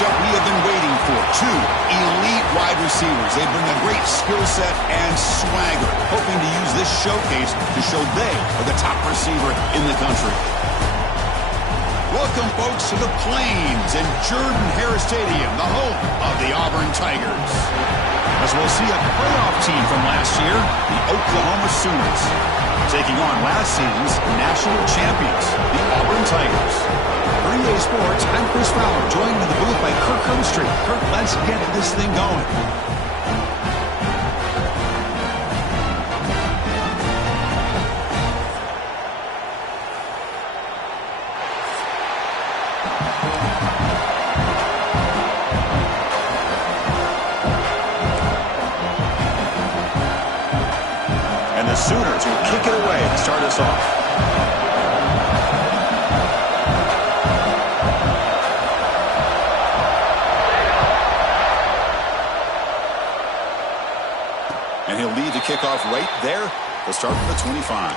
matchup we have been waiting for. Two elite wide receivers. They bring a great skill set and swagger, hoping to use this showcase to show they are the top receiver in the country. Welcome, folks, to the Plains and Jordan-Hare Stadium, the home of the Auburn Tigers. As we'll see a playoff team from last year, the Oklahoma Sooners, taking on last season's national champions, the Auburn Tigers. For EA Sports, I'm Chris Fowler, joined in the booth by Kirk Herbstreit. Kirk, let's get this thing going. And the Sooners will kick it away to start us off. And he'll lead the kickoff right there. We'll start from the 25.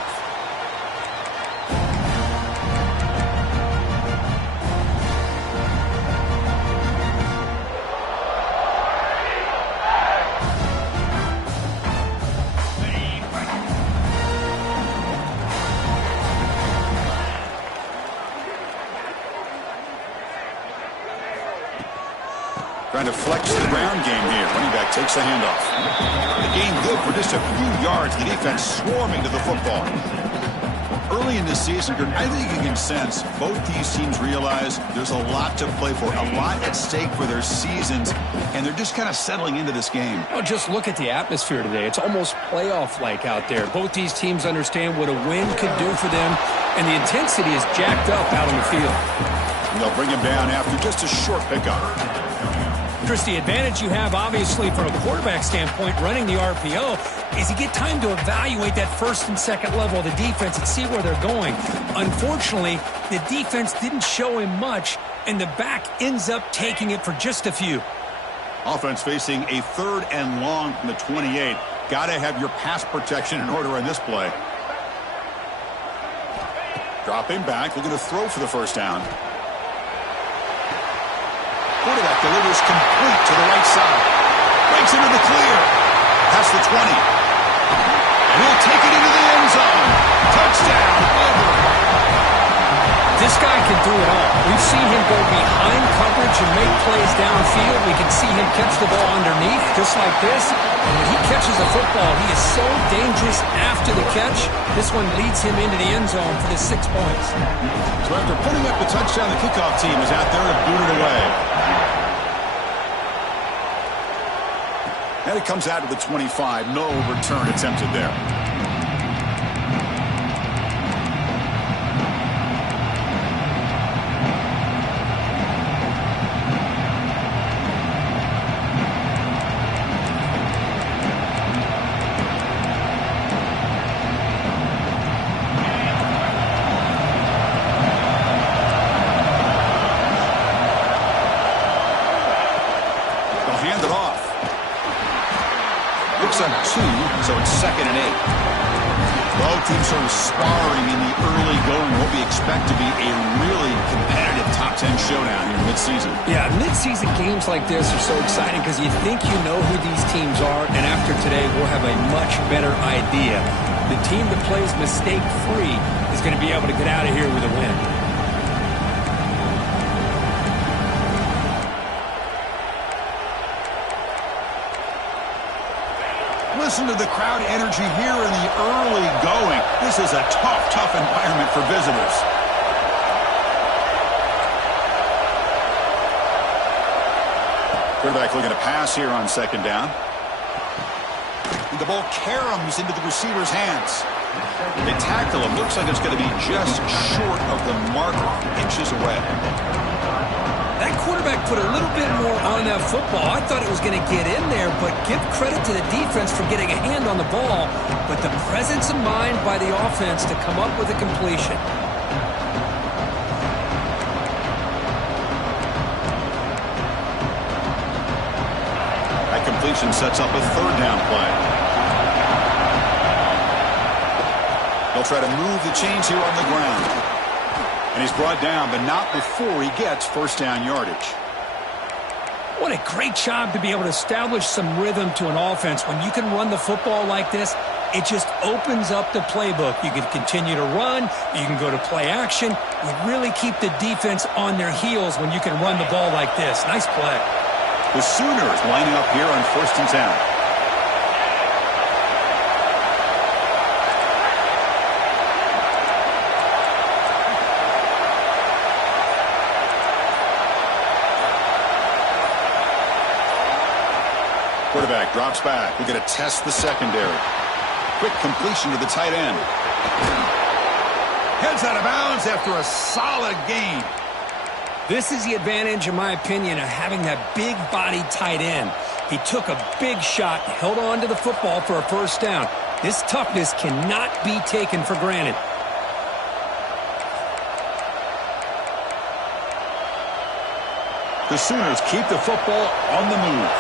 Trying to flex the ground game here. Running back takes the handoff. The game good for just a few yards. The defense swarming to the football. Early in this season, I think you can sense both these teams realize there's a lot to play for, a lot at stake for their seasons, and they're just kind of settling into this game. Well, just look at the atmosphere today. It's almost playoff-like out there. Both these teams understand what a win could do for them, and the intensity is jacked up out on the field. And they'll bring him down after just a short pickup. Chris, the advantage you have, obviously, from a quarterback standpoint, running the RPO, is you get time to evaluate that first and second level of the defense and see where they're going. Unfortunately, the defense didn't show him much, and the back ends up taking it for just a few. Offense facing a 3rd and long from the 28. Got to have your pass protection in order in this play. Dropping back, looking to throw for the first down. Quarterback delivers complete to the right side. Breaks into the clear. Past the 20. And he'll take it into the end zone. Touchdown, Auburn. This guy can do it all. We've seen him go behind coverage and make plays downfield. We can see him catch the ball underneath, just like this. And when he catches the football, he is so dangerous after the catch. This one leads him into the end zone for the 6 points. So after putting up the touchdown, the kickoff team is out there to boot it away. And it comes out of the 25. No return attempted there. They'll hand it off. Looks on 2, so it's 2nd and 8. Both teams sort of sparring in the early going. What we expect to be a really competitive top 10 showdown here mid-season. Yeah, mid-season games like this are so exciting because you think you know who these teams are, and after today we'll have a much better idea. The team that plays mistake-free is going to be able to get out of here with a win. Listen to the crowd energy here in the early going. This is a tough environment for visitors. Quarterback looking to pass here on 2nd down. And the ball caroms into the receiver's hands. They tackle him. Looks like it's going to be just short of the marker, inches away. That quarterback put a little bit more on that football. I thought it was going to get in there, but give credit to the defense for getting a hand on the ball. But the presence of mind by the offense to come up with a completion. That completion sets up a 3rd down play. They'll try to move the chains here on the ground. And he's brought down, but not before he gets 1st down yardage. What a great job to be able to establish some rhythm to an offense. When you can run the football like this, it just opens up the playbook. You can continue to run. You can go to play action. You really keep the defense on their heels when you can run the ball like this. Nice play. The Sooners lining up here on 1st and 10. Quarterback drops back. We're going to test the secondary. Quick completion to the tight end. Heads out of bounds after a solid gain. This is the advantage, in my opinion, of having that big-bodied tight end. He took a big shot, held on to the football for a first down. This toughness cannot be taken for granted. The Sooners keep the football on the move.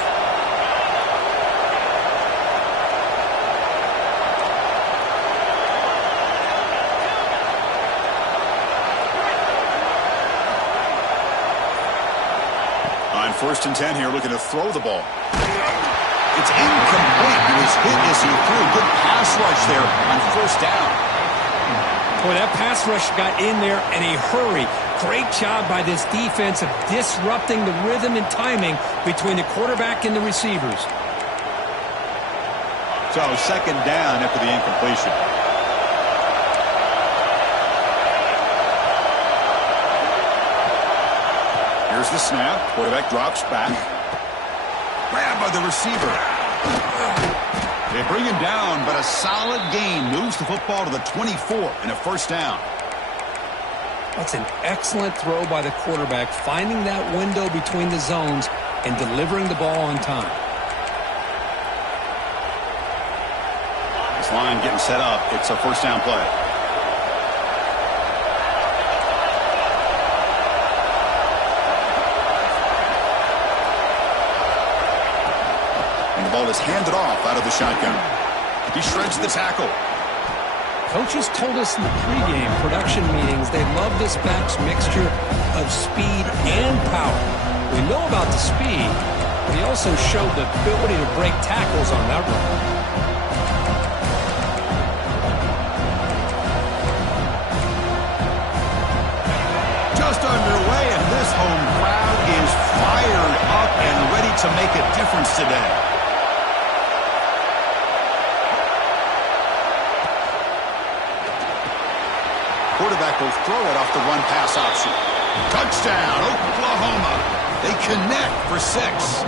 On 1st and 10 here, looking to throw the ball. It's incomplete. He was hit as he threw. Good pass rush there on 1st down. Boy, that pass rush got in there in a hurry. Great job by this defense of disrupting the rhythm and timing between the quarterback and the receivers. So 2nd down after the incompletion. Here's the snap. Quarterback drops back. Grabbed by the receiver. They bring him down, but a solid gain moves the football to the 24 and a 1st down. That's an excellent throw by the quarterback, finding that window between the zones and delivering the ball on time. This line getting set up. It's a 1st down play. And the ball is handed off out of the shotgun. He shreds the tackle. Coaches told us in the pregame production meetings they love this back's mixture of speed and power. We know about the speed, but he also showed the ability to break tackles on that run. Just underway, and this home crowd is fired up and ready to make a difference today. Quarterback will throw it off the run-pass option. Touchdown, Oklahoma. They connect for 6.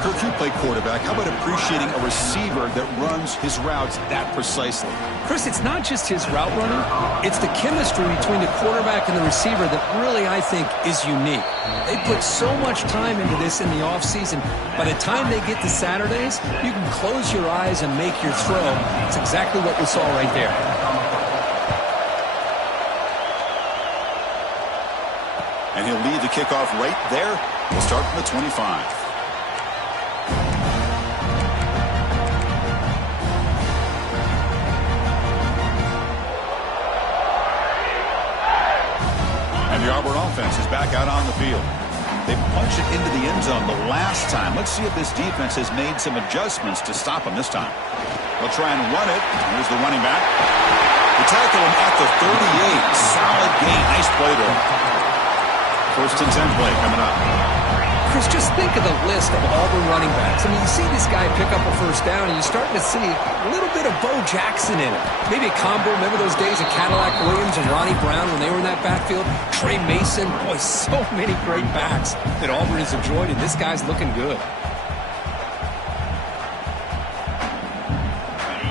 Kirk, you play quarterback. How about appreciating a receiver that runs his routes that precisely? Chris, it's not just his route running. It's the chemistry between the quarterback and the receiver that really, I think, is unique. They put so much time into this in the offseason. By the time they get to Saturdays, you can close your eyes and make your throw. It's exactly what we saw right there. And he'll lead the kickoff right there. We'll start from the 25. And the Auburn offense is back out on the field. They punched it into the end zone the last time. Let's see if this defense has made some adjustments to stop them this time. They'll try and run it. Here's the running back. They tackle him at the 38. Solid gain. Nice play there. 1st and 10 play coming up. Chris, just think of the list of Auburn running backs. I mean, you see this guy pick up a 1st down, and you're starting to see a little bit of Bo Jackson in it. Maybe a combo. Remember those days of Cadillac Williams and Ronnie Brown when they were in that backfield? Trey Mason. Boy, so many great backs that Auburn has enjoyed, and this guy's looking good.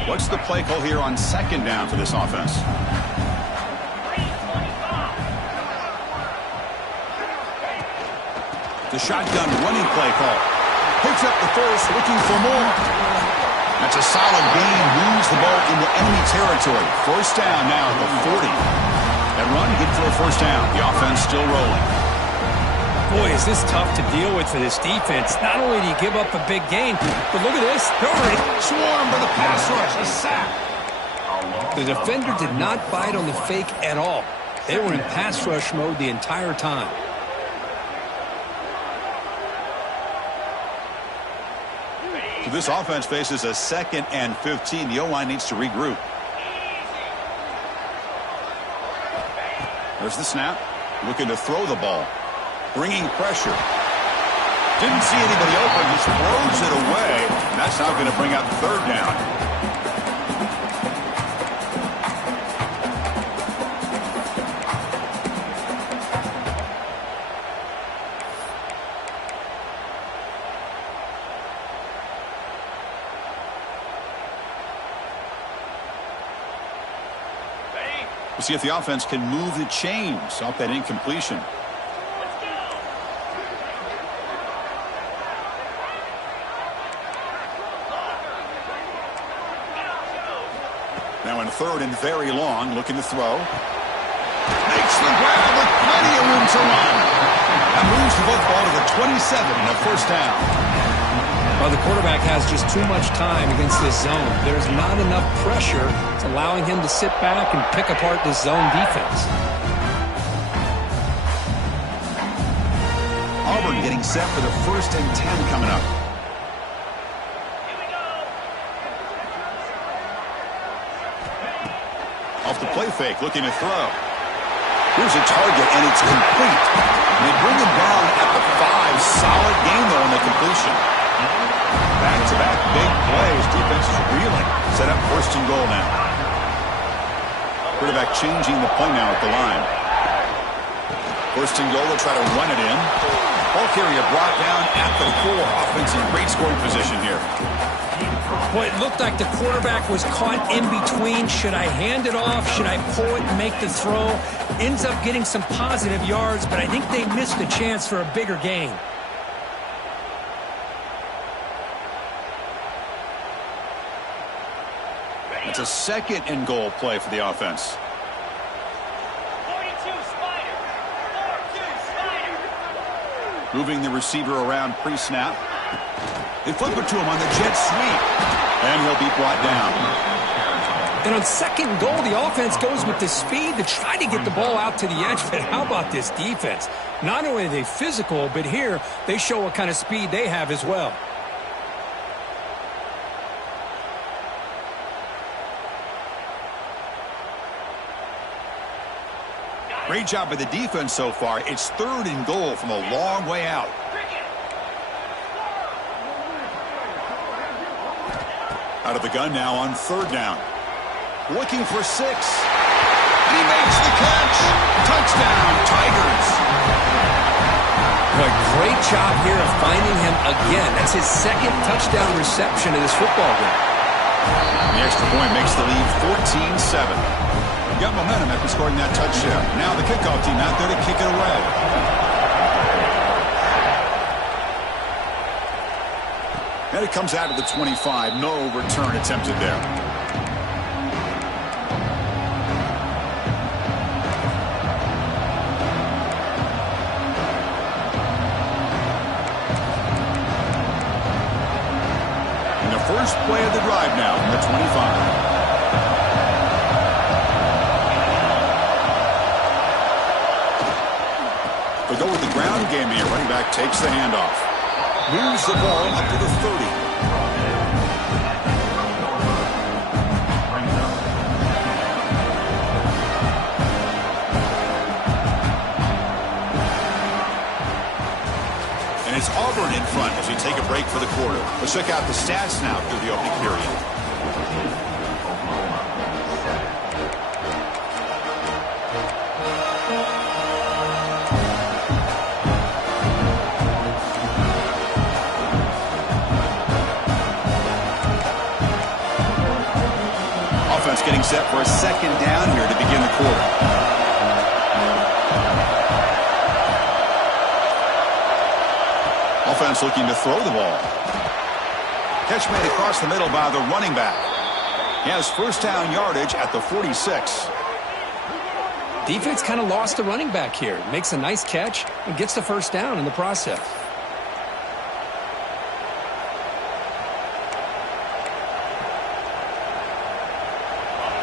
What's the play call here on 2nd down for this offense? The shotgun running play call. Picks up the 1st, looking for more. That's a solid gain. Moves the ball into enemy territory. 1st down now at the 40. That run good for a 1st down. The offense still rolling. Boy, is this tough to deal with for this defense. Not only do you give up a big gain, but look at this. Swarm for the pass rush. A sack. The defender did not bite on the fake at all. They were in pass rush mode the entire time. So this offense faces a 2nd and 15. The O-line needs to regroup. There's the snap. Looking to throw the ball. Bringing pressure. Didn't see anybody open. Just throws it away. That's now going to bring up 3rd down. We'll see if the offense can move the chains off that incompletion. Now in 3rd and very long, looking to throw. Makes the grab with plenty of room to run. That moves the football to the 27 and a 1st down. Well, the quarterback has just too much time against this zone. There's not enough pressure. It's allowing him to sit back and pick apart this zone defense. Auburn getting set for the 1st and 10 coming up. Off the play fake, looking to throw. Here's a target, and it's complete. And they bring him down at the 5. Solid game, though, on the completion. Back-to-back big plays. Defense is reeling. Set up 1st and goal now. Quarterback changing the play now at the line. 1st and goal. They'll try to run it in. Ball carrier brought down at the 4. Offense in great scoring position here. Well, it looked like the quarterback was caught in between. Should I hand it off? Should I pull it and make the throw? Ends up getting some positive yards, but I think they missed a chance for a bigger gain. It's a 2nd and goal play for the offense. 42 Spider. 42 Spider. Moving the receiver around pre-snap. They flip it to him on the jet sweep. And he'll be brought down. And on 2nd goal, the offense goes with the speed to try to get the ball out to the edge. But how about this defense? Not only are they physical, but here they show what kind of speed they have as well. Great job by the defense so far. It's 3rd and goal from a long way out. Out of the gun now on 3rd down. Looking for 6. And he makes the catch. Touchdown, Tigers. Boy, great job here of finding him again. That's his 2nd touchdown reception of this football game. The extra point makes the lead 14-7. Got momentum after scoring that touchdown. Now the kickoff team out there to kick it away. And it comes out of the 25. No return attempted there. And the first play of the drive now from the 25. They go with the ground game here. Running back takes the handoff. Moves the ball up to the 30. And it's Auburn in front as we take a break for the quarter. Let's check out the stats now through the opening period. Getting set for a 2nd down here to begin the quarter. Offense looking to throw the ball. Catch made across the middle by the running back. He has 1st down yardage at the 46. Defense kind of lost the running back here. Makes a nice catch and gets the 1st down in the process.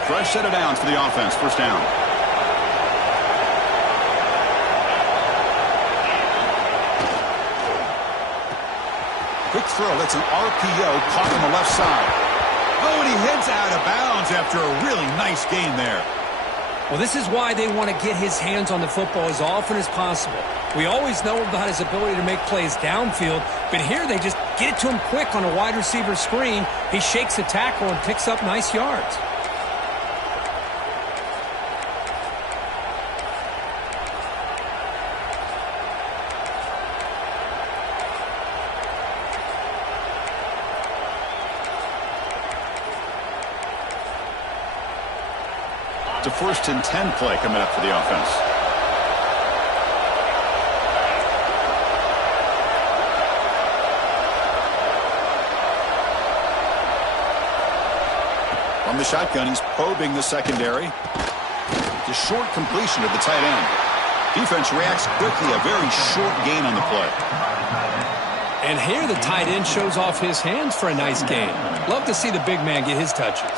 Fresh set of downs for the offense. 1st down. Quick throw. That's an RPO caught on the left side. Oh, and he heads out of bounds after a really nice gain there. Well, this is why they want to get his hands on the football as often as possible. We always know about his ability to make plays downfield, but here they just get it to him quick on a wide receiver screen. He shakes the tackle and picks up nice yards. It's a 1st and 10 play coming up for the offense. From the shotgun, he's probing the secondary. It's a short completion to the tight end. Defense reacts quickly, a very short gain on the play. And here the tight end shows off his hands for a nice gain. Love to see the big man get his touches.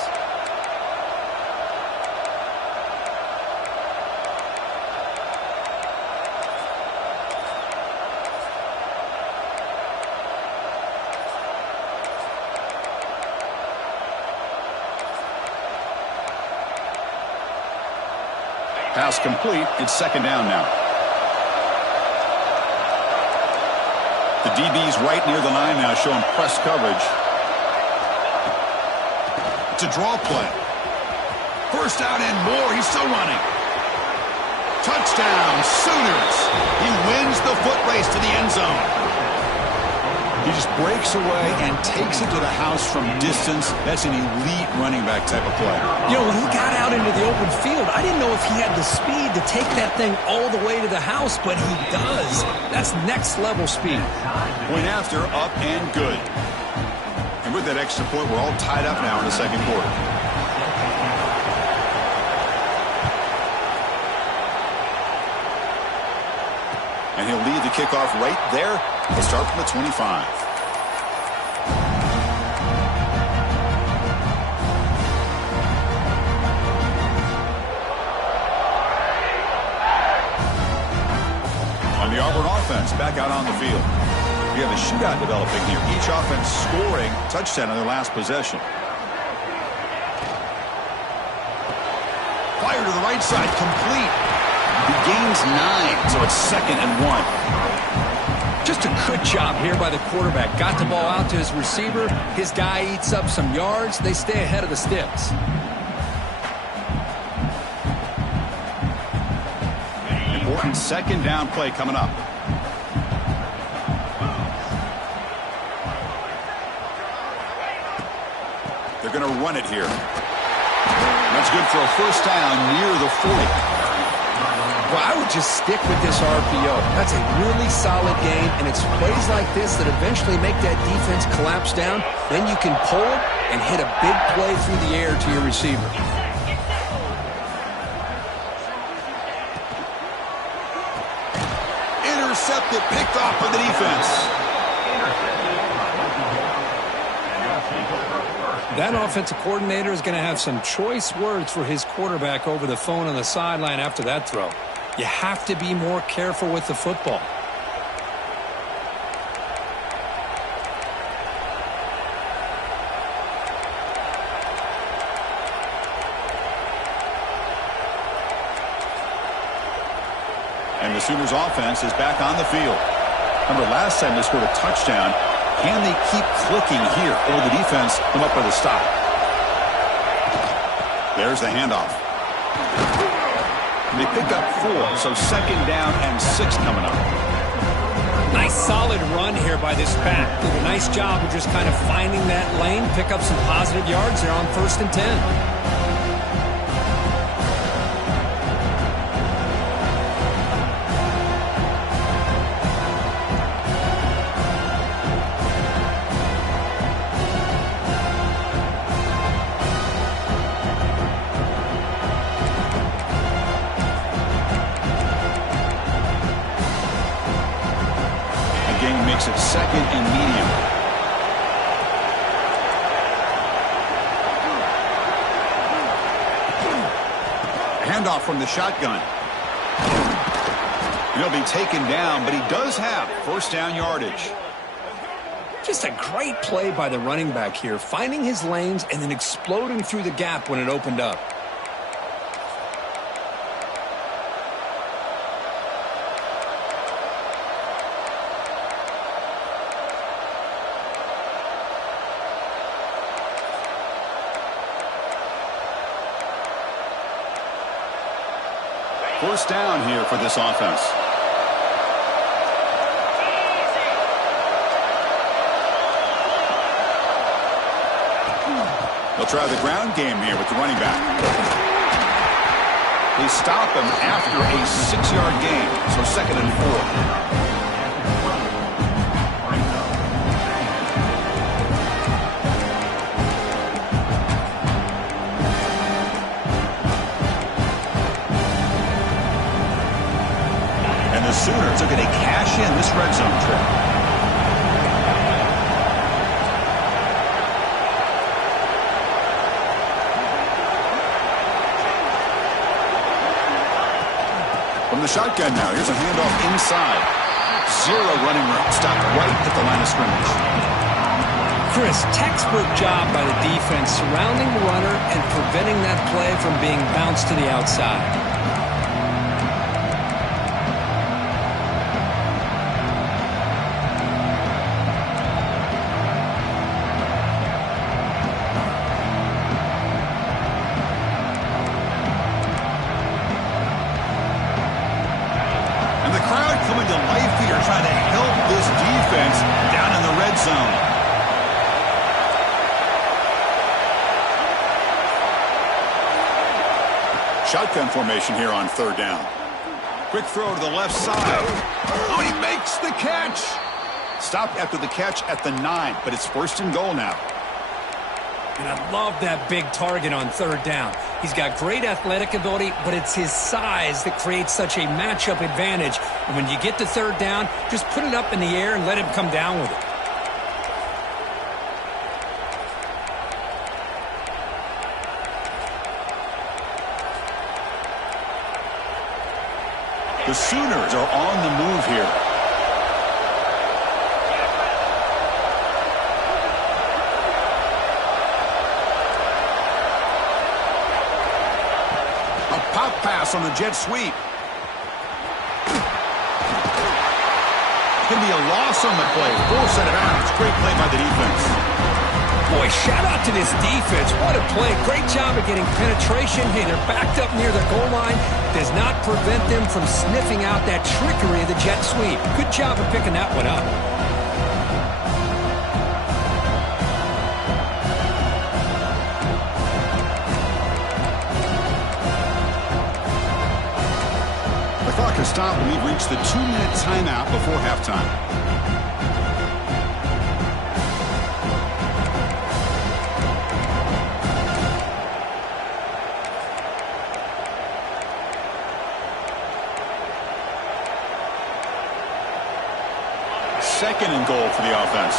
Pass complete. It's 2nd down now. The DB's right near the line now, showing press coverage. It's a draw play. 1st down and more. He's still running. Touchdown, Sooners. He wins the foot race to the end zone. He just breaks away and takes it to the house from distance. That's an elite running back type of play. You know, when he got out into the open field, I didn't know if he had the speed to take that thing all the way to the house, but he does. That's next level speed. Point after, up and good. And with that extra point, we're all tied up now in the 2nd quarter. And he'll lead the kickoff right there. He'll start from the 25. On the Auburn offense, back out on the field. We have a shootout developing here. Each offense scoring touchdown on their last possession. Fire to the right side, complete. He gains 9, so it's 2nd and 1. Just a good job here by the quarterback. Got the ball out to his receiver. His guy eats up some yards. They stay ahead of the sticks. Important 2nd down play coming up. They're going to run it here. That's good for a 1st down near the 40. Well, I would just stick with this RPO. That's a really solid game, and it's plays like this that eventually make that defense collapse down. Then you can pull it and hit a big play through the air to your receiver. Intercepted, picked off by the defense. That offensive coordinator is going to have some choice words for his quarterback over the phone on the sideline after that throw. You have to be more careful with the football. And the Sooners offense is back on the field. Remember, last time they scored a touchdown. Can they keep clicking here, or the defense come up with a stop? There's the handoff. They pick up 4, so 2nd down and 6 coming up. Nice solid run here by this back. Did a nice job of just kind of finding that lane, pick up some positive yards there on 1st and 10. Makes it 2nd and medium. Handoff from the shotgun. He'll be taken down, but he does have 1st down yardage. Just a great play by the running back here, finding his lanes and then exploding through the gap when it opened up. First down here for this offense. They'll try the ground game here with the running back. They stop him after a 6-yard gain, so 2nd and 4. The Sooners are going to cash in this red zone trip. From the shotgun now, here's a handoff inside. 0 running room, stopped right at the line of scrimmage. Chris, textbook job by the defense surrounding the runner and preventing that play from being bounced to the outside. Trying to help this defense down in the red zone. Shotgun formation here on 3rd down. Quick throw to the left side. Oh, he makes the catch. Stopped after the catch at the 9, but it's 1st and goal now. And I love that big target on 3rd down. He's got great athletic ability, but it's his size that creates such a matchup advantage. And when you get to 3rd down, just put it up in the air and let him come down with it. The Sooners are on the move here. Pop pass on the jet sweep. Can be a loss on the play. Force it out. Great play by the defense. Boy, shout out to this defense. What a play. Great job of getting penetration. Hey, they're backed up near the goal line. Does not prevent them from sniffing out that trickery of the jet sweep. Good job of picking that one up. The clock has stopped and we've reached the 2-minute timeout before halftime. Second and goal for the offense.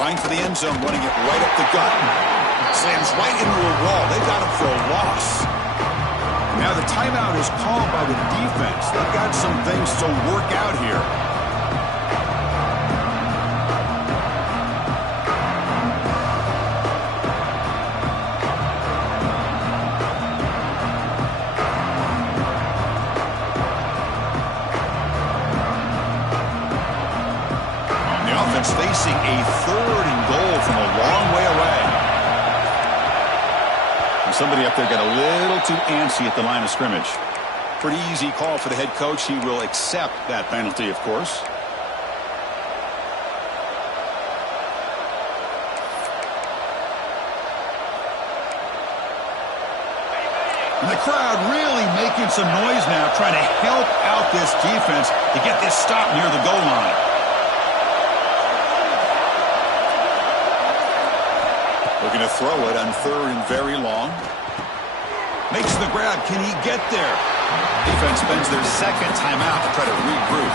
Line for the end zone, running it right up the gut. Slams right into a wall. They got him for a loss. And now the timeout is called by the defense. They've got some things to work out here. Facing a 3rd and goal from a long way away. And somebody up there got a little too antsy at the line of scrimmage. Pretty easy call for the head coach. He will accept that penalty, of course. And the crowd really making some noise now, trying to help out this defense to get this stop near the goal line. Looking to throw it on 3rd and very long. Makes the grab. Can he get there? Defense spends their 2nd timeout to try to regroup.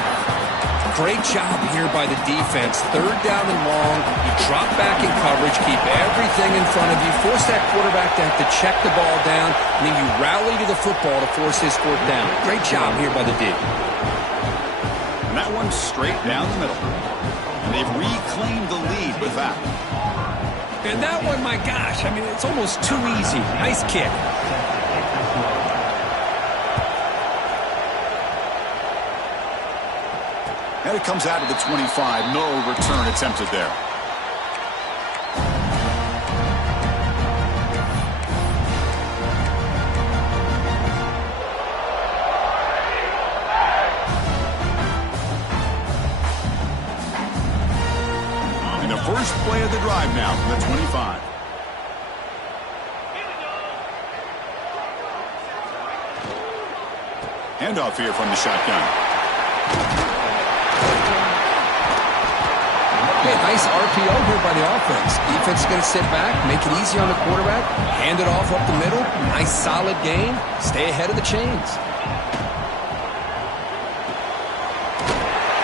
Great job here by the defense. Third down and long. You drop back in coverage, keep everything in front of you, force that quarterback to have to check the ball down, and then you rally to the football to force his fourth down. Great job here by the D. And that one's straight down the middle. And they've reclaimed the lead with that. And that one, my gosh, I mean, it's almost too easy. Nice kick. And it comes out of the 25. No return attempted there. And the first play of the drive now from the 25. Handoff here from the shotgun. Nice RPO here by the offense. Defense is going to sit back, make it easy on the quarterback, hand it off up the middle. Nice solid gain. Stay ahead of the chains.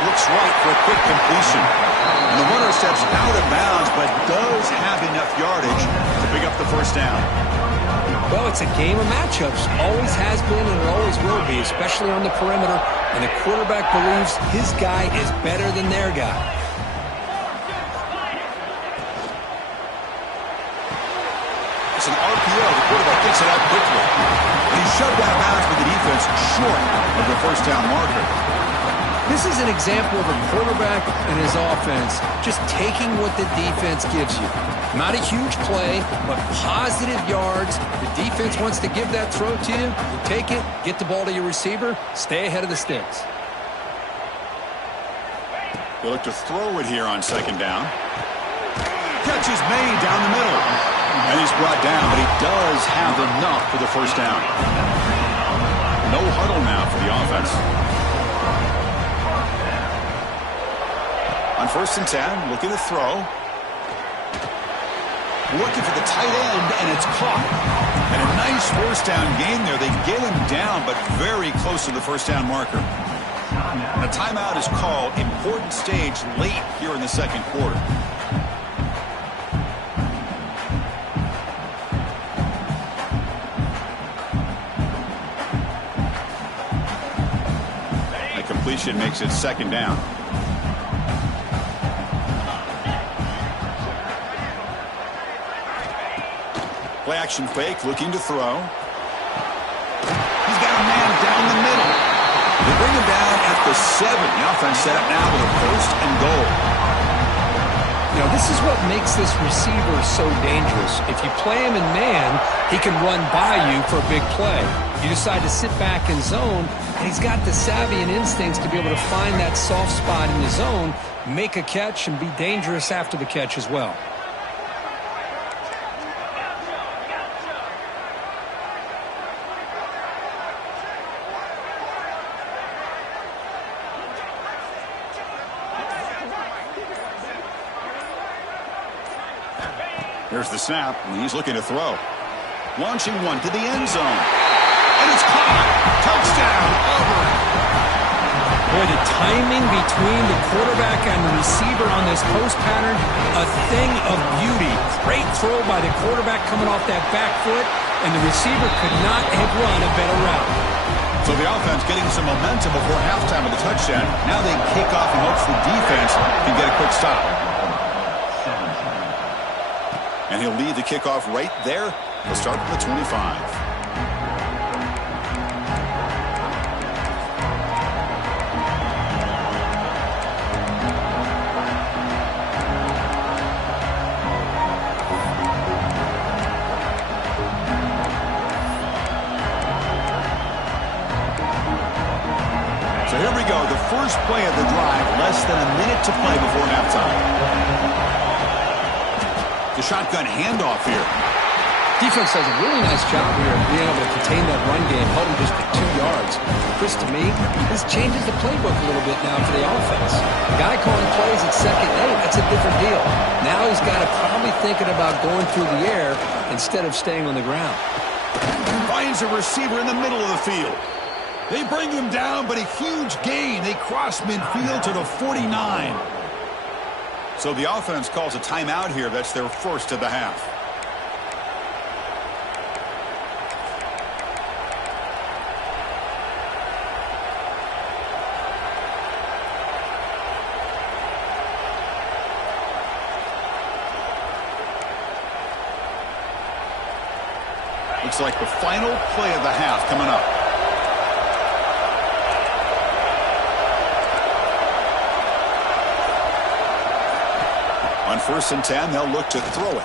Looks right for a quick completion. And the runner steps out of bounds, but does have enough yardage to pick up the first down. Well, it's a game of matchups. Always has been and it always will be, especially on the perimeter. And the quarterback believes his guy is better than their guy. It's an RPO. The quarterback gets it out quickly. And he's shoved out of bounds with the defense short of the first down marker. This is an example of a quarterback and his offense just taking what the defense gives you. Not a huge play, but positive yards. The defense wants to give that throw to you. You take it, get the ball to your receiver, stay ahead of the sticks. They look to throw it here on second down. Catch is made down the middle. And he's brought down, but he does have enough for the first down. No huddle now for the offense. On 1st and 10, looking to throw. Looking for the tight end, and it's caught. And a nice first down gain there. They get him down, but very close to the first down marker. And a timeout is called. Important stage late here in the second quarter. A completion makes it second down. Play action fake, looking to throw. He's got a man down the middle. They bring him down at the 7. The offense set up now with a 1st and goal. You know, this is what makes this receiver so dangerous. If you play him in man, he can run by you for a big play. You decide to sit back in zone, and he's got the savvy and instincts to be able to find that soft spot in the zone, make a catch, and be dangerous after the catch as well. Here's the snap, and he's looking to throw. Launching one to the end zone. And it's caught. Touchdown, Auburn. Boy, the timing between the quarterback and the receiver on this post pattern, a thing of beauty. Great throw by the quarterback coming off that back foot, and the receiver could not have run a better route. So the offense getting some momentum before halftime with the touchdown. Now they kick off in hopes the defense can get a quick stop. And he'll lead the kickoff right there. He'll start from the 25. So here we go. The first play of the drive. Less than a minute to play before halftime. The shotgun handoff here. Defense does a really nice job here of being able to contain that run game, held him just to 2 yards. Chris, to me, this changes the playbook a little bit now for the offense. The guy calling plays at second, hey, that's a different deal. Now he's got to probably thinking about going through the air instead of staying on the ground. Finds a receiver in the middle of the field. They bring him down, but a huge gain. They cross midfield to the 49. So the offense calls a timeout here. That's their first of the half. Looks like the final play of the half coming up. On 1st and 10, they'll look to throw it.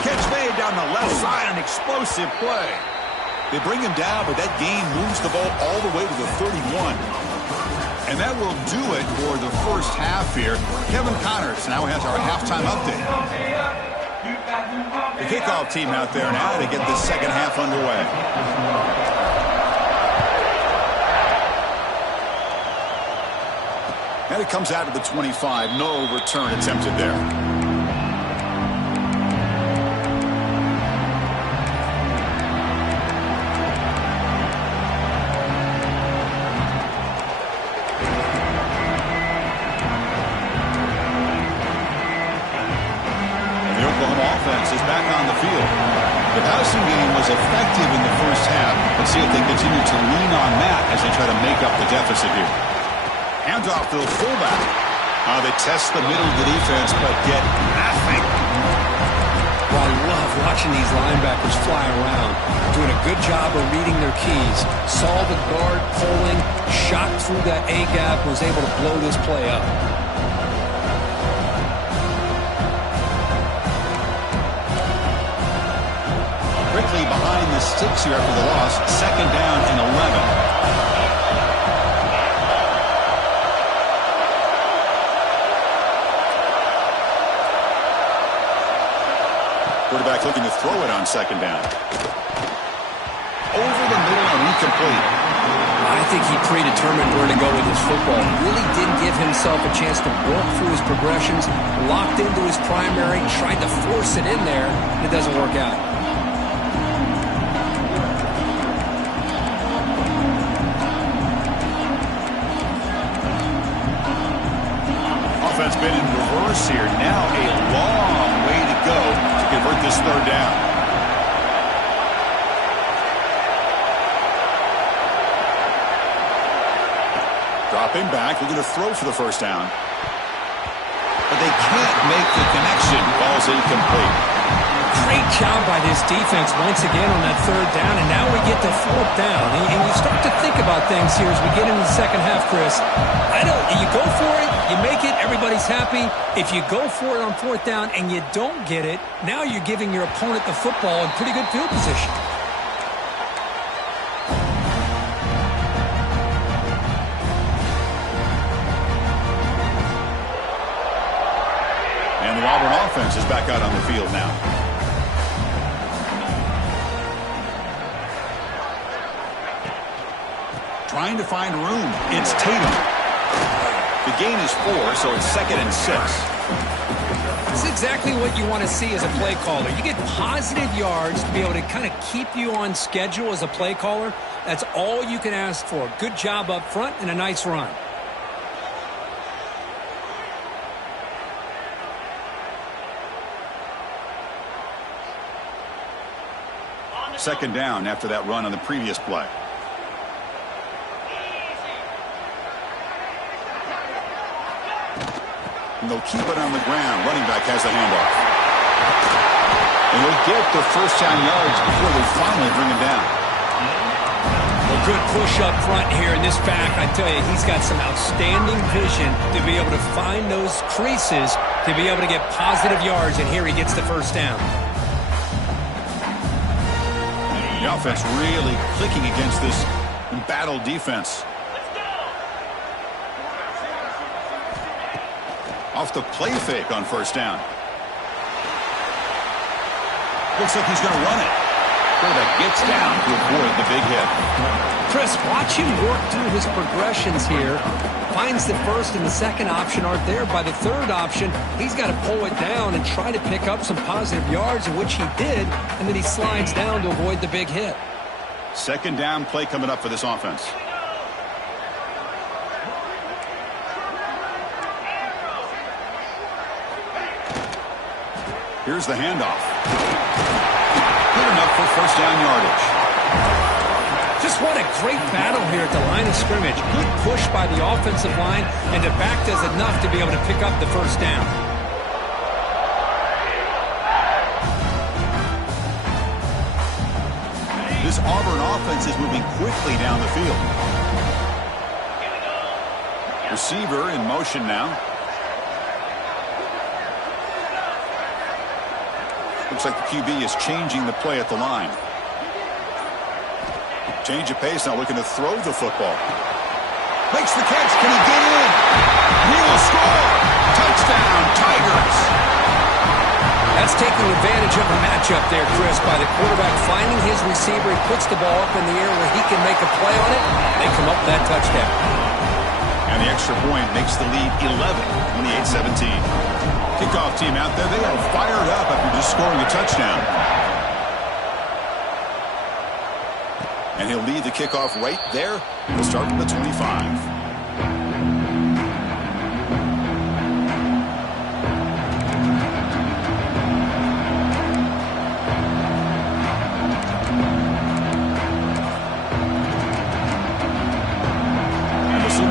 Catch made down the left side, an explosive play. They bring him down, but that gain moves the ball all the way to the 31. And that will do it for the first half here. Kevin Connors now has our halftime update. The kickoff team out there now to get this second half underway. And it comes out to the 25. No return attempted there. Is back on the field. The passing game was effective in the first half. Let's see if they continue to lean on that as they try to make up the deficit here. Handoff to the fullback. They test the middle of the defense, but get nothing. Well, I love watching these linebackers fly around, doing a good job of reading their keys. Saw the guard pulling, shot through that A-gap, was able to blow this play up. Quickly behind the sticks here after the loss. 2nd down and 11. Quarterback looking to throw it on 2nd down. Over the middle and incomplete. I think he predetermined where to go with his football. Really didn't give himself a chance to work through his progressions. Locked into his primary, tried to force it in there, and it doesn't work out. Offense been in reverse here. Now a long way to go to convert this 3rd down. Dropping back, looking to throw for the 1st down. But they can't make the connection. Ball's incomplete. Great job by this defense once again on that 3rd down, and now we get to 4th down. And you start to think about things here as we get into the second half, Chris. You go for it, you make it, everybody's happy. If you go for it on 4th down and you don't get it, now you're giving your opponent the football in pretty good field position. And the Auburn offense is back out on the field now. Trying to find room. It's Tatum. The gain is 4, so it's 2nd and 6. This is exactly what you want to see as a play caller. You get positive yards to be able to kind of keep you on schedule as a play caller. That's all you can ask for. Good job up front and a nice run. Second down after that run on the previous play. And they'll keep it on the ground. Running back has the handoff. And they'll get the 1st down yards before they finally bring him down. Well, good push up front here in this back. I tell you, he's got some outstanding vision to be able to find those creases, to be able to get positive yards, and here he gets the 1st down. The offense really clicking against this embattled defense. Off the play fake on 1st down. Looks like he's going to run it. Quarterback gets down to avoid the big hit. Chris, watch him work through his progressions here. Finds the 1st and the 2nd option aren't there. By the 3rd option, he's got to pull it down and try to pick up some positive yards, which he did, and then he slides down to avoid the big hit. Second down play coming up for this offense. Here's the handoff. Good enough for first down yardage. Just what a great battle here at the line of scrimmage. Good push by the offensive line, and the back does enough to be able to pick up the first down. This Auburn offense is moving quickly down the field. Receiver in motion now. Looks like the QB is changing the play at the line. Change of pace, now looking to throw the football. Makes the catch. Can he get in? He will score. Touchdown, Tigers. That's taking advantage of the matchup there, Chris, by the quarterback finding his receiver. He puts the ball up in the air where he can make a play on it. They come up with that touchdown. And the extra point makes the lead 11, 28-17. Kickoff team out there, they are fired up after just scoring a touchdown. And he'll lead the kickoff right there. We'll start from the 25.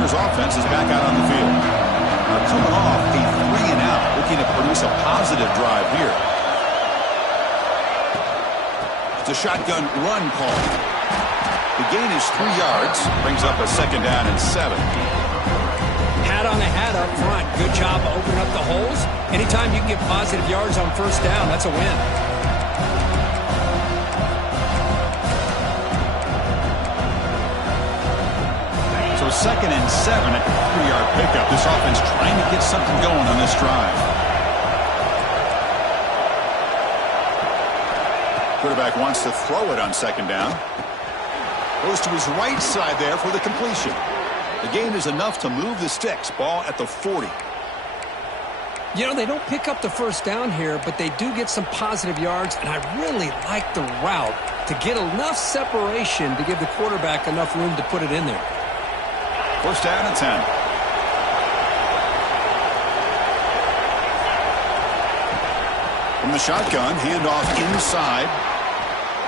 Offense is back out on the field. They're coming off a 3-and-out, looking to produce a positive drive here. It's a shotgun run call. The gain is 3 yards, brings up a second down and 7. Hat on the hat up front. Good job of opening up the holes. Anytime you can get positive yards on first down, that's a win. Second and 7 at the 3-yard pickup. This offense trying to get something going on this drive. Quarterback wants to throw it on second down. Goes to his right side there for the completion. The gain is enough to move the sticks. Ball at the 40. You know, they don't pick up the first down here, but they do get some positive yards, and I really like the route to get enough separation to give the quarterback enough room to put it in there. First down and 10. From the shotgun, handoff inside.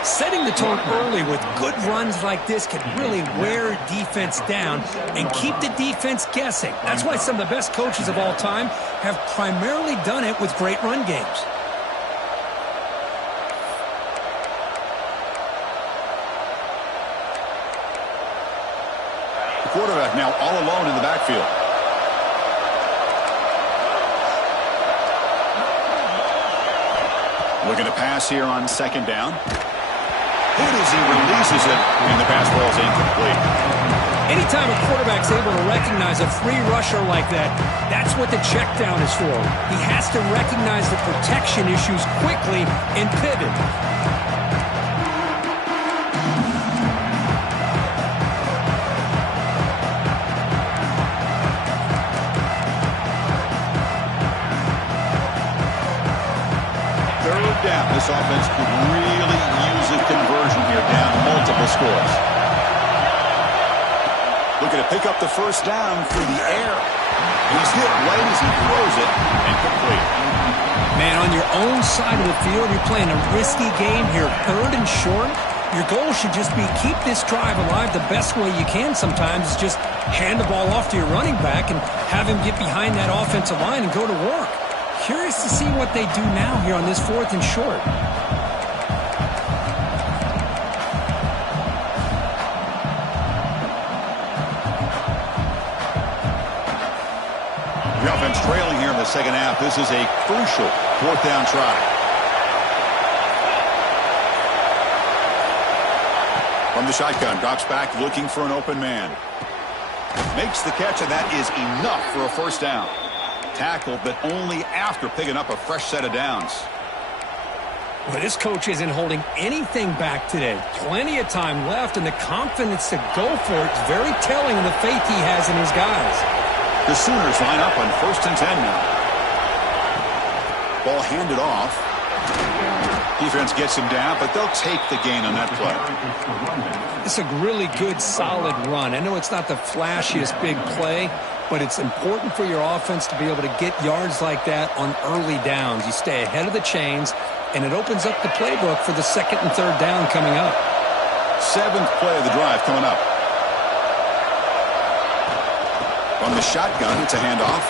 Setting the tone early with good runs like this can really wear defense down and keep the defense guessing. That's why some of the best coaches of all time have primarily done it with great run games. Quarterback now all alone in the backfield. Looking to pass here on second down. Good as he releases it, and the pass ball is incomplete. Anytime a quarterback's able to recognize a free rusher like that, that's what the check down is for. He has to recognize the protection issues quickly and pivot. Down. This offense could really use a conversion here, down multiple scores. Looking to pick up the first down through the air. He's hit right as he throws it and complete. Man, on your own side of the field, you're playing a risky game here. Third and short. Your goal should just be keep this drive alive the best way you can sometimes. Is just hand the ball off to your running back and have him get behind that offensive line and go to work. Curious to see what they do now here on this 4th and short. The offense trailing here in the second half. This is a crucial 4th down try. From the shotgun, drops back looking for an open man. Makes the catch, and that is enough for a first down. Tackled, but only after picking up a fresh set of downs. Well, this coach isn't holding anything back today. Plenty of time left, and the confidence to go for it is very telling of the faith he has in his guys. The Sooners line up on 1st and 10 now. Ball handed off. Defense gets him down, but they'll take the gain on that play. It's a really good, solid run. I know it's not the flashiest big play, but it's important for your offense to be able to get yards like that on early downs. You stay ahead of the chains, and it opens up the playbook for the second and third down coming up. 7th play of the drive coming up. From the shotgun, it's a handoff.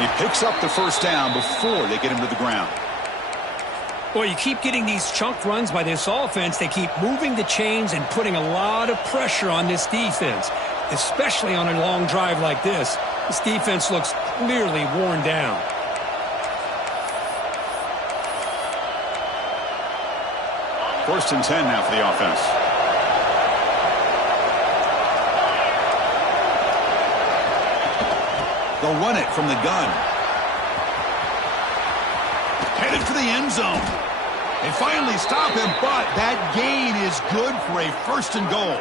He picks up the first down before they get him to the ground. Boy, you keep getting these chunk runs by this offense. They keep moving the chains and putting a lot of pressure on this defense, especially on a long drive like this. This defense looks clearly worn down. First and 10 now for the offense. They'll run it from the gun. Headed for the end zone. They finally stop him, but that gain is good for a first and goal.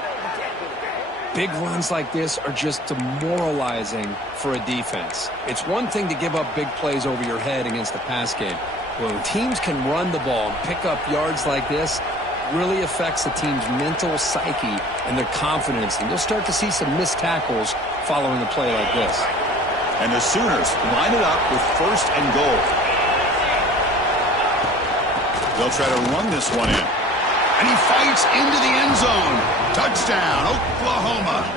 Big runs like this are just demoralizing for a defense. It's one thing to give up big plays over your head against the pass game. When teams can run the ball and pick up yards like this, it really affects the team's mental psyche and their confidence. And you'll start to see some missed tackles following a play like this. And the Sooners line it up with first and goal. They'll try to run this one in. And he fights into the end zone. Touchdown, Oklahoma.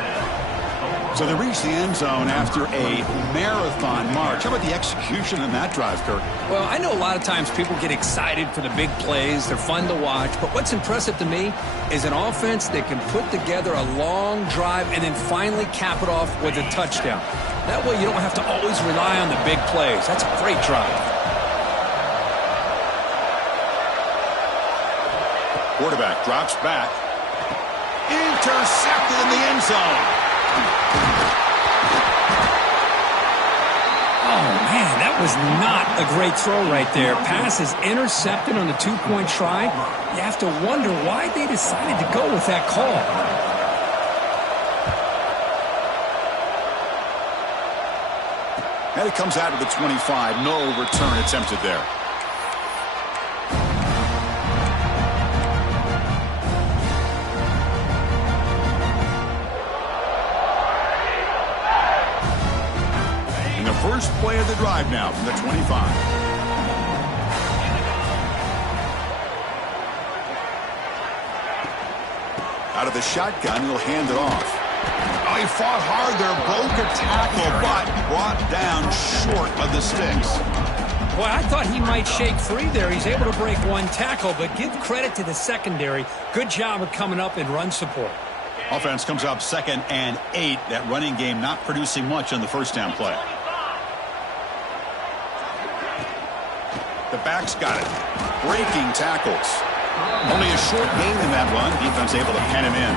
So they reach the end zone after a marathon march. How about the execution in that drive, Kirk? Well, I know a lot of times people get excited for the big plays. They're fun to watch. But what's impressive to me is an offense that can put together a long drive and then finally cap it off with a touchdown. That way you don't have to always rely on the big plays. That's a great drive. Quarterback drops back. Intercepted in the end zone. Oh, man, that was not a great throw right there. Pass is intercepted on the two-point try. You have to wonder why they decided to go with that call. And it comes out of the 25. No return attempted there. First play of the drive now from the 25. Out of the shotgun, he'll hand it off. Oh, he fought hard there, broke a tackle, but brought down short of the sticks. Well, I thought he might shake free there. He's able to break one tackle, but give credit to the secondary. Good job of coming up in run support. Offense comes up 2nd and 8. That running game not producing much on the first down play. The back's got it. Breaking tackles. Only a short gain in that run. Defense able to pen him in.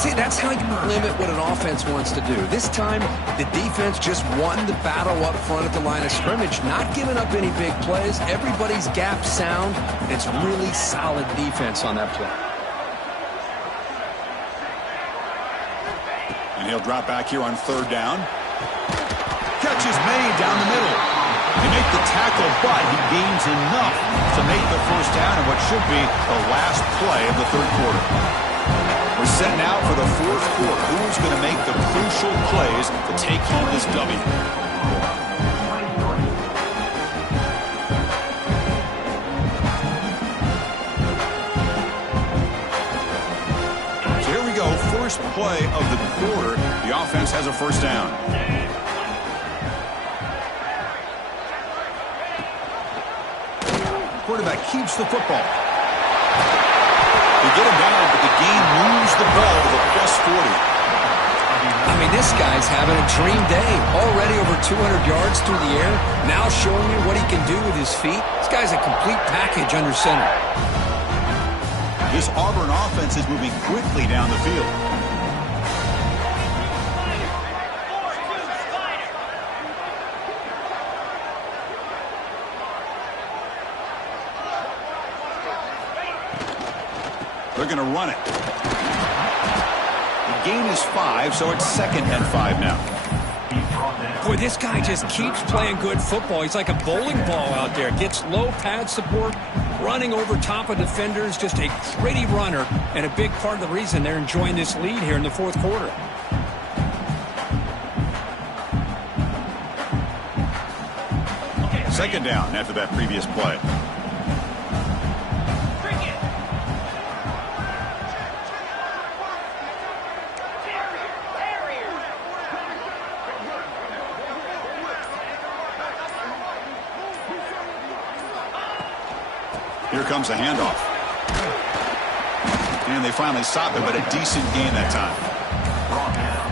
See, that's how you limit what an offense wants to do. This time, the defense just won the battle up front at the line of scrimmage, not giving up any big plays. Everybody's gap sound. It's really solid defense on that play. And he'll drop back here on 3rd down. Catch is made down the middle. They make the tackle, but he gains enough to make the first down in what should be the last play of the 3rd quarter. We're setting out for the 4th quarter. Who's going to make the crucial plays to take home this W? So here we go. First play of the quarter. The offense has a first down. Quarterback keeps the football. They get him down, but the game moves the ball to the +40. I mean, this guy's having a dream day. Already over 200 yards through the air. Now showing you what he can do with his feet. This guy's a complete package under center. This Auburn offense is moving quickly down the field. They're going to run it. The gain is 5, so it's 2nd and 5 now. Boy, this guy just keeps playing good football. He's like a bowling ball out there. Gets low pad support, running over top of defenders. Just a gritty runner, and a big part of the reason they're enjoying this lead here in the fourth quarter. Second down after that previous play. Here comes the handoff. And they finally stop it, but a decent gain that time.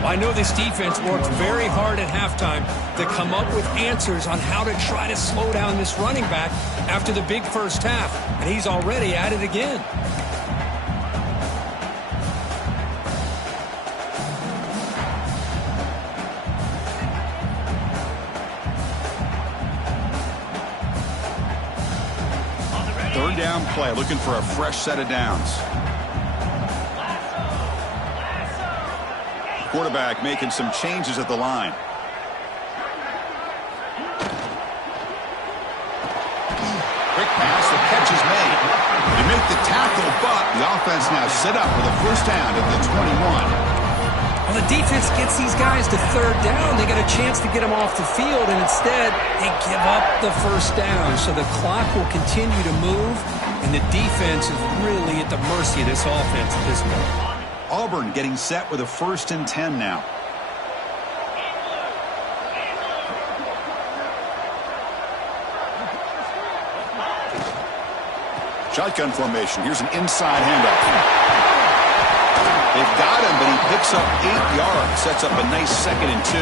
I know this defense worked very hard at halftime to come up with answers on how to try to slow down this running back after the big first half, and he's already at it again. Third down play, looking for a fresh set of downs. Quarterback making some changes at the line. Quick pass, the catch is made. They make the tackle, but the offense now set up with a first down at the 21. Well, the defense gets these guys to third down. They got a chance to get them off the field, and instead they give up the first down. So the clock will continue to move, and the defense is really at the mercy of this offense at this point. Auburn getting set with a 1st and 10 now. Shotgun formation. Here's an inside handoff. They've got him, but he picks up 8 yards. Sets up a nice 2nd and 2.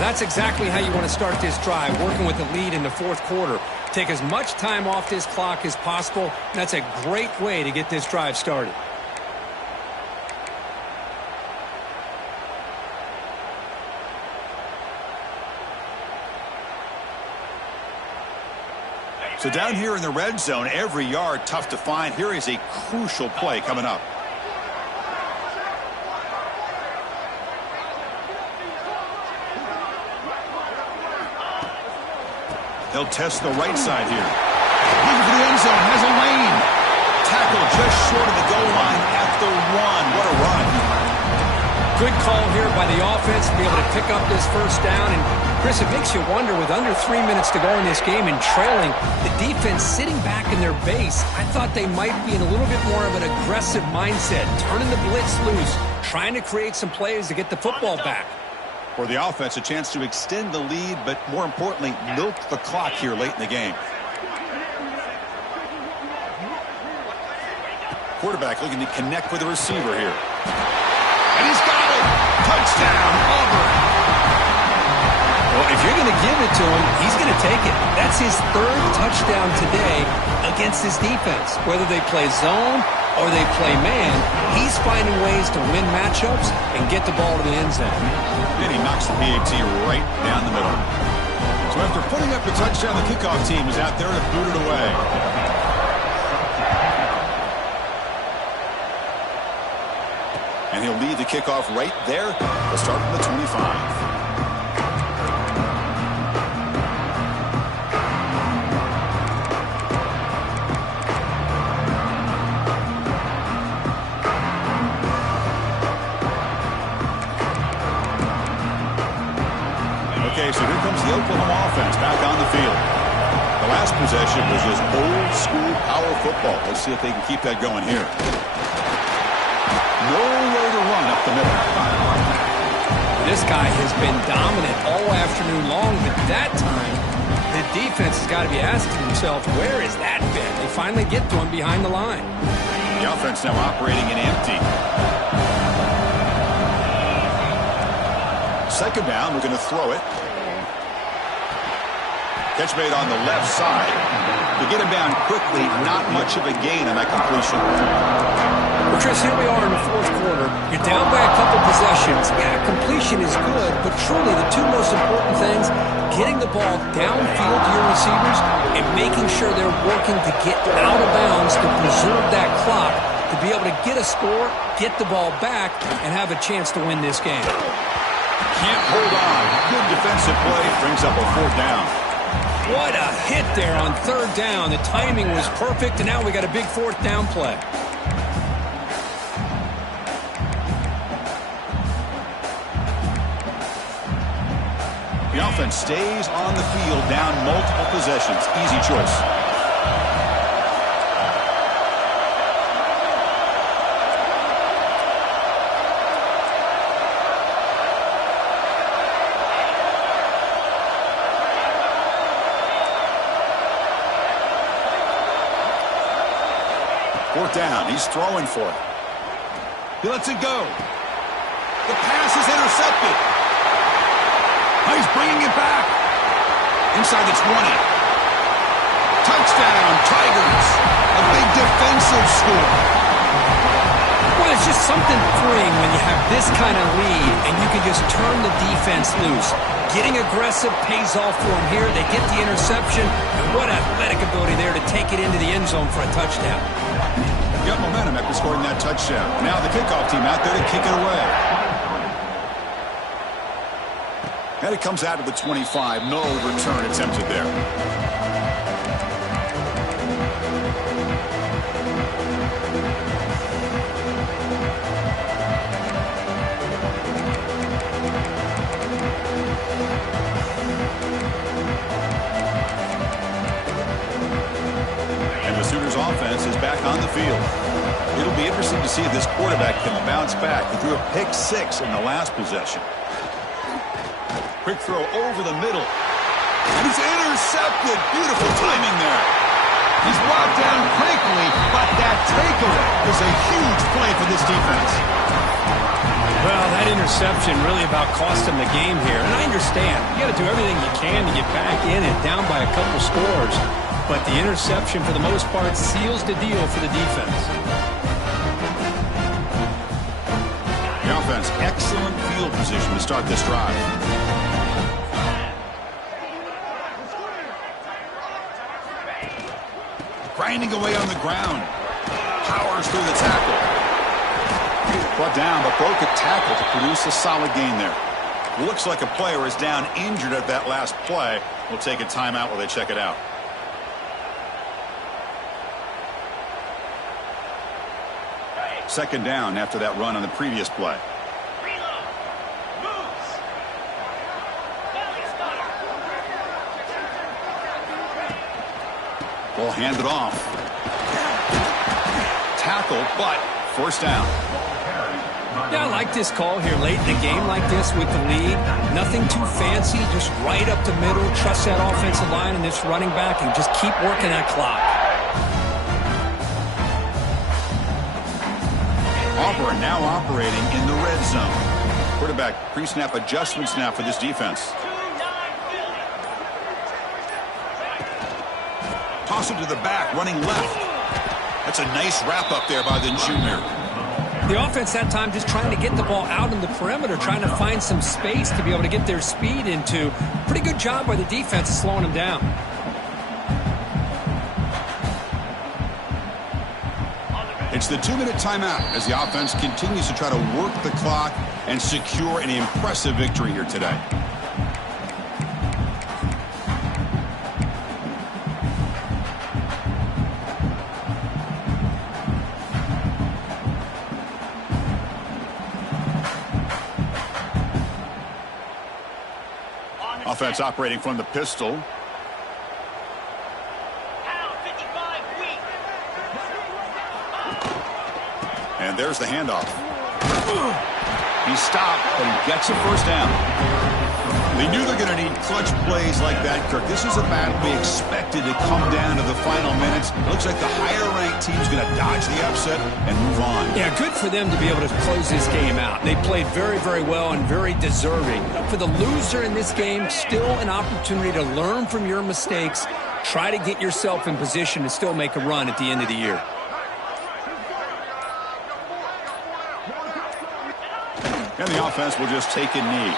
That's exactly how you want to start this drive, working with the lead in the fourth quarter. Take as much time off this clock as possible. That's a great way to get this drive started. So down here in the red zone, every yard tough to find. Here is a crucial play coming up. They'll test the right side here. Looking for the end zone, has a lane. Tackle just short of the goal line at the 1. What a run. Good call here by the offense to be able to pick up this first down. And, Chris, it makes you wonder, with under 3 minutes to go in this game and trailing, the defense sitting back in their base, I thought they might be in a little bit more of an aggressive mindset, turning the blitz loose, trying to create some plays to get the football back. For the offense, a chance to extend the lead, but more importantly, milk the clock here late in the game. Quarterback looking to connect with the receiver here. And he's got it! Touchdown, Auburn! Well, if you're going to give it to him, he's going to take it. That's his 3rd touchdown today against this defense. Whether they play zone or they play man, he's finding ways to win matchups and get the ball to the end zone. And he knocks the PAT right down the middle. So after putting up a touchdown, the kickoff team is out there to boot it away. And he'll lead the kickoff right there. They'll start from the 25. Okay, so here comes the Oklahoma offense back on the field. The last possession was just old school power football. Let's see if they can keep that going here. Nowhere to run up the middle. This guy has been dominant all afternoon long, but that time, the defense has got to be asking themselves, where has that been? They finally get to him behind the line. The offense now operating in empty. Second down, we're going to throw it. Catch made on the left side. To get him down quickly, not much of a gain on that completion. Well, Chris, here we are in the fourth quarter. You're down by a couple possessions. Yeah, completion is good, but truly the two most important things, getting the ball downfield to your receivers and making sure they're working to get out of bounds to preserve that clock, to be able to get a score, get the ball back, and have a chance to win this game. Can't hold on. Good defensive play. Brings up a 4th down. What a hit there on 3rd down. The timing was perfect, and now we got a big 4th down play. The offense stays on the field, down multiple possessions. Easy choice. Fourth down. He's throwing for it. He lets it go. The pass is intercepted. He's bringing it back. Inside the 20. Touchdown, Tigers. A big defensive score. Well, it's just something freeing when you have this kind of lead and you can just turn the defense loose. Getting aggressive pays off for them here. They get the interception, and what athletic ability there to take it into the end zone for a touchdown. Got momentum after scoring that touchdown. Now the kickoff team out there to kick it away. And it comes out to the 25. No return attempted there. And the Sooners offense is back on the field. It'll be interesting to see if this quarterback can bounce back. He threw a pick 6 in the last possession. Quick throw over the middle. And he's intercepted. Beautiful timing there. He's brought down quickly, but that takeaway is a huge play for this defense. Well, that interception really about cost him the game here. And I understand. You got to do everything you can to get back in and down by a couple scores. But the interception, for the most part, seals the deal for the defense. The offense, excellent field position to start this drive. Grinding away on the ground. Powers through the tackle. Brought down, but broke a tackle to produce a solid gain there. Looks like a player is down injured at that last play. We'll take a timeout while they check it out. Second down after that run on the previous play. Reload. Moves. Belly stutter. Ball handed off. Tackle, but first down. Yeah, I like this call here late in the game like this with the lead. Nothing too fancy, just right up the middle. Trust that offensive line and this running back and just keep working that clock. Auburn now operating in the red zone. Quarterback pre-snap adjustments now for this defense. Toss it to the back, running left. That's a nice wrap up there by the junior. The offense that time just trying to get the ball out in the perimeter, trying to find some space to be able to get their speed into. Pretty good job by the defense of slowing them down. It's the 2-minute timeout as the offense continues to try to work the clock and secure an impressive victory here today. Offense operating from the pistol. And there's the handoff. He stopped, but he gets a first down. They knew they're going to need clutch plays like that, Kirk. This is a battle we expected to come down to the final minutes. It looks like the higher-ranked team's going to dodge the upset and move on. Yeah, good for them to be able to close this game out. They played very, very well and very deserving. For the loser in this game, still an opportunity to learn from your mistakes. Try to get yourself in position to still make a run at the end of the year. And the offense will just take a knee.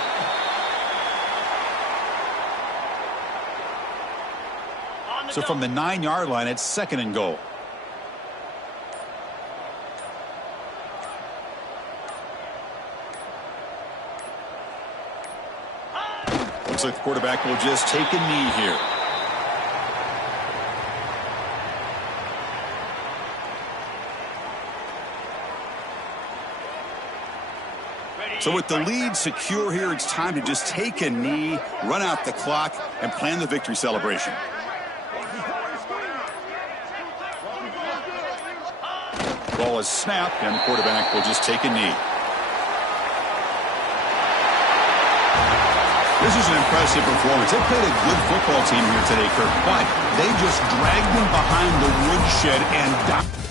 So from the 9-yard line, it's 2nd and goal. Looks like the quarterback will just take a knee here. So with the lead secure here, it's time to just take a knee, run out the clock, and plan the victory celebration. Ball is snapped, and the quarterback will just take a knee. This is an impressive performance. They played a good football team here today, Kirk, but they just dragged them behind the woodshed and